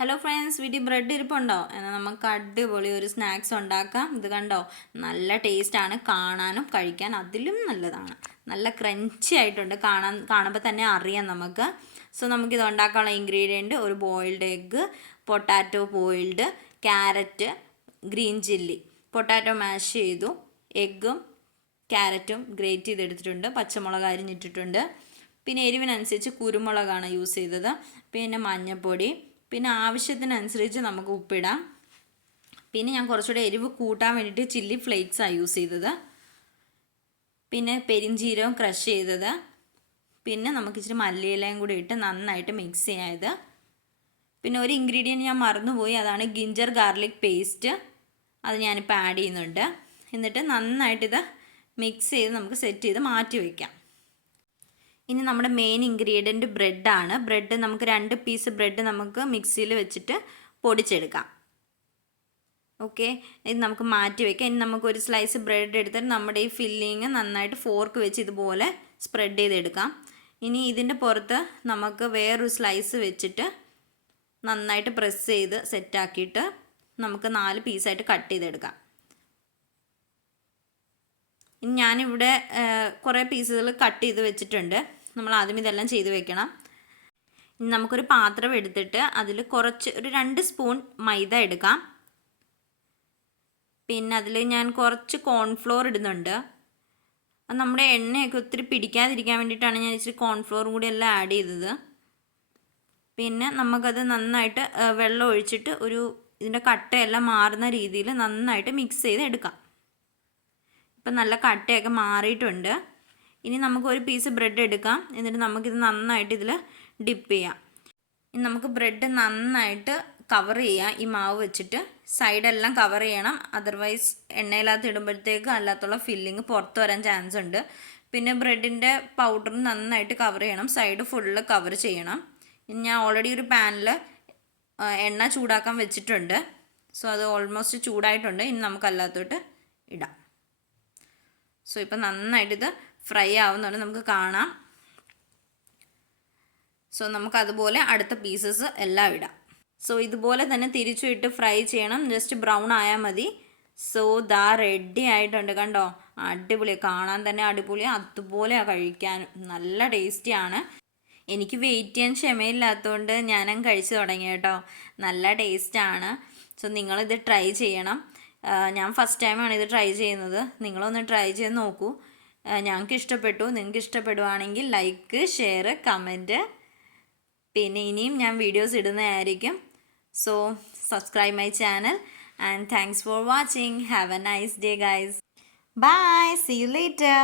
Hello friends, വീട്ടിൽ bread ഇരിപ്പുണ്ടോ? എന്നാൽ നമുക്ക് അടിപൊളി ഒരു സ്നാക്സ് ഉണ്ടാക്കാം. ഇത് കണ്ടോ, നല്ല ടേസ്റ്റാണ്, കാണാനും കഴിക്കാൻ അതിലും നല്ലതാണ്. നല്ല ക്രഞ്ചി ആയിട്ടുണ്ട്, കാണുമ്പോൾ തന്നെ അറിയാം നമുക്ക്. സോ നമുക്കിത് ഉണ്ടാക്കാനുള്ള ഇൻഗ്രീഡിയൻറ്റ്: ഒരു boiled egg, potato boiled, carrot, green chilli. Potato മാഷ് ചെയ്തു, എഗ്ഗും ക്യാരറ്റും ഗ്രേറ്റ് ചെയ്തെടുത്തിട്ടുണ്ട്, പച്ചമുളക് അരിഞ്ഞിട്ടിട്ടുണ്ട്, പിന്നെ എരിവിനനുസരിച്ച് കുരുമുളകാണ് യൂസ് ചെയ്തത്, പിന്നെ മഞ്ഞൾപ്പൊടി, പിന്നെ ആവശ്യത്തിനനുസരിച്ച് നമുക്ക് ഉപ്പിടാം. പിന്നെ ഞാൻ കുറച്ചുകൂടെ എരിവ് കൂട്ടാൻ വേണ്ടിയിട്ട് ചില്ലി ഫ്ലേക്സാണ് യൂസ് ചെയ്തത്. പിന്നെ പെരിഞ്ചീരകം ക്രഷ് ചെയ്തത്, പിന്നെ നമുക്ക് ഇച്ചിരി മല്ലിയിലയും കൂടി ഇട്ട് നന്നായിട്ട് മിക്സ് ചെയ്യാത്. പിന്നെ ഒരു ഇൻഗ്രീഡിയൻറ്റ് ഞാൻ മറന്നുപോയി, അതാണ് ഗിഞ്ചർ ഗാർലിക് പേസ്റ്റ്. അത് ഞാനിപ്പോൾ ആഡ് ചെയ്യുന്നുണ്ട്. എന്നിട്ട് നന്നായിട്ടിത് മിക്സ് ചെയ്ത് നമുക്ക് സെറ്റ് ചെയ്ത് മാറ്റി വയ്ക്കാം. ഇനി നമ്മുടെ മെയിൻ ഇൻഗ്രീഡിയൻറ്റ് ബ്രെഡാണ്. ബ്രെഡ് നമുക്ക് 2 പീസ് ബ്രെഡ് നമുക്ക് മിക്സിയിൽ വെച്ചിട്ട് പൊടിച്ചെടുക്കാം. ഓക്കെ, ഇത് നമുക്ക് മാറ്റി വയ്ക്കാം. ഇനി നമുക്കൊരു സ്ലൈസ് ബ്രെഡ് എടുത്തിട്ട് നമ്മുടെ ഈ ഫില്ലിങ് നന്നായിട്ട് ഫോർക്ക് വെച്ച് ഇതുപോലെ സ്പ്രെഡ് ചെയ്തെടുക്കാം. ഇനി ഇതിൻ്റെ പുറത്ത് നമുക്ക് വേറൊരു സ്ലൈസ് വെച്ചിട്ട് നന്നായിട്ട് പ്രസ് ചെയ്ത് സെറ്റാക്കിയിട്ട് നമുക്ക് 4 പീസായിട്ട് കട്ട് ചെയ്തെടുക്കാം. ഇനി ഞാനിവിടെ കുറേ പീസുകൾ കട്ട് ചെയ്ത് വെച്ചിട്ടുണ്ട്. നമ്മൾ ആദ്യം ഇതെല്ലാം ചെയ്ത് വെക്കണം. ഇനി നമുക്കൊരു പാത്രം എടുത്തിട്ട് അതിൽ ഒരു 2 സ്പൂൺ മൈദ എടുക്കാം. പിന്നെ അതിൽ ഞാൻ കുറച്ച് കോൺഫ്ലോർ ഇടുന്നുണ്ട്. അത് നമ്മുടെ എണ്ണയൊക്കെ ഒത്തിരി പിടിക്കാതിരിക്കാൻ വേണ്ടിയിട്ടാണ് ഞാൻ ഇച്ചിരി കോൺഫ്ലോറും കൂടി എല്ലാം ആഡ് ചെയ്തത്. പിന്നെ നമുക്കത് നന്നായിട്ട് വെള്ളം ഒഴിച്ചിട്ട് ഇതിൻ്റെ കട്ടയെല്ലാം മാറുന്ന രീതിയിൽ നന്നായിട്ട് മിക്സ് ചെയ്ത് എടുക്കാം. ഇപ്പം നല്ല കട്ടയൊക്കെ മാറിയിട്ടുണ്ട്. ഇനി നമുക്ക് ഒരു പീസ് ബ്രെഡ് എടുക്കാം. എന്നിട്ട് നമുക്കിത് നന്നായിട്ട് ഇതിൽ ഡിപ്പ് ചെയ്യാം. ഇനി നമുക്ക് ബ്രെഡ് നന്നായിട്ട് കവർ ചെയ്യാം. ഈ മാവ് വെച്ചിട്ട് സൈഡെല്ലാം കവർ ചെയ്യണം. അതർവൈസ് എണ്ണയിലകത്ത് ഇടുമ്പോഴത്തേക്ക് അല്ലാത്തുള്ള ഫില്ലിങ് പുറത്ത് വരാൻ ചാൻസ് ഉണ്ട്. പിന്നെ ബ്രെഡിൻ്റെ പൗഡർ നന്നായിട്ട് കവർ ചെയ്യണം, സൈഡ് ഫുള്ള് കവർ ചെയ്യണം. ഇനി ഞാൻ ഓൾറെഡി ഒരു പാനിൽ എണ്ണ ചൂടാക്കാൻ വെച്ചിട്ടുണ്ട്. സോ അത് ഓൾമോസ്റ്റ് ചൂടായിട്ടുണ്ട്. ഇനി നമുക്കല്ലാത്തോട്ട് ഇടാം. സോ ഇപ്പം നന്നായിട്ടിത് ഫ്രൈ ആവുന്നുണ്ട്, നമുക്ക് കാണാം. സോ നമുക്കതുപോലെ അടുത്ത പീസസ് എല്ലാം ഇടാം. സോ ഇതുപോലെ തന്നെ തിരിച്ചു ഇട്ട് ഫ്രൈ ചെയ്യണം, ജസ്റ്റ് ബ്രൗൺ ആയാൽ മതി. സോ ദാ റെഡി ആയിട്ടുണ്ട്, കണ്ടോ? അടിപൊളി, കാണാൻ തന്നെ അടിപൊളി, അതുപോലെ കഴിക്കാൻ നല്ല ടേസ്റ്റിയാണ്. എനിക്ക് വെയിറ്റ് ചെയ്യാൻ ക്ഷമയില്ലാത്തതുകൊണ്ട് ഞാനങ്ങ് കഴിച്ചു തുടങ്ങി കേട്ടോ. നല്ല ടേസ്റ്റാണ്. സോ നിങ്ങളിത് ട്രൈ ചെയ്യണം. ഞാൻ ഫസ്റ്റ് ടൈമാണ് ഇത് ട്രൈ ചെയ്യുന്നത്. നിങ്ങളൊന്ന് ട്രൈ ചെയ്ത് നോക്കൂ. ഞങ്ങൾക്ക് ഇഷ്ടപ്പെട്ടു. നിങ്ങൾക്ക് ഇഷ്ടപ്പെടുവാണെങ്കിൽ ലൈക്ക്, ഷെയർ, കമൻറ്റ്. പിന്നെ ഇനിയും ഞാൻ വീഡിയോസ് ഇടുന്നതായിരിക്കും. So subscribe my channel and thanks for watching. Have a nice day guys. Bye, see you later.